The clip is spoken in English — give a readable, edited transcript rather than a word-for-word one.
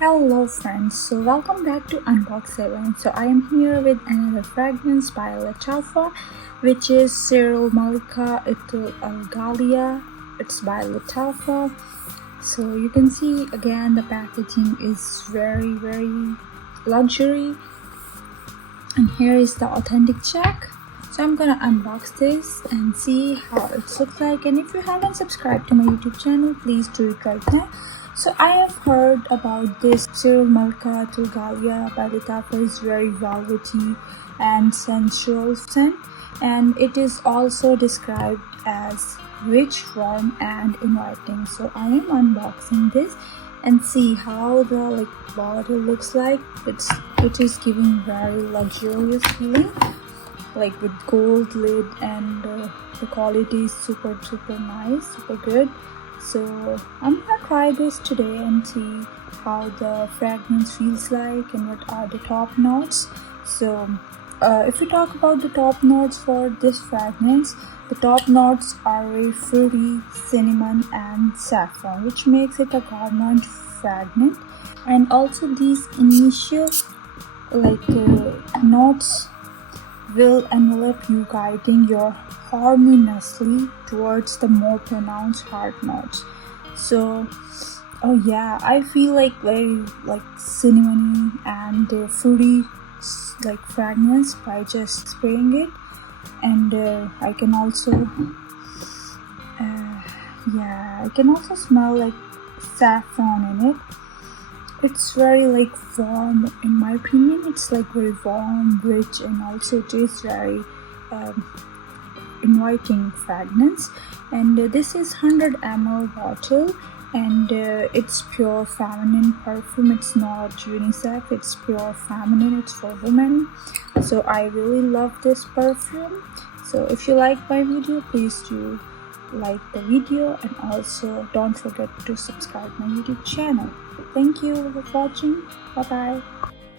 Hello friends, so welcome back to Unbox 7. So I am here with another fragrance by Lattafa, which is Malika Ghalia. It's by Lattafa. So you can see again the packaging is very luxury, and here is the authentic check. So I'm gonna unbox this and see how it looks like, and if you haven't subscribed to my YouTube channel, please do it right now. So I have heard about this Malika Ghalia by Lattafa is very velvety and sensual scent, and it is also described as rich, warm and inviting. So I am unboxing this and see how the bottle looks like. It is giving very luxurious feeling, like with gold lid, and the quality is super nice, super good. So I'm gonna try this today and see how the fragrance feels like and what are the top notes. So if we talk about the top notes for this fragrance, the top notes are very fruity, cinnamon and saffron, which makes it a gourmand fragrance. And also these initial notes will envelop you, guiding you harmoniously towards the more pronounced hard notes. So oh yeah, I feel very cinnamony and fruity fragrance by just spraying it. And I can also smell saffron in it. It's very warm, in my opinion. It's very warm, rich, and also it is very inviting fragrance. And this is 100 ml bottle, and it's pure feminine perfume. It's not unisex, it's pure feminine, it's for women. So I really love this perfume. So if you like my video, please do like the video, and also don't forget to subscribe my YouTube channel. Thank you for watching. Bye bye.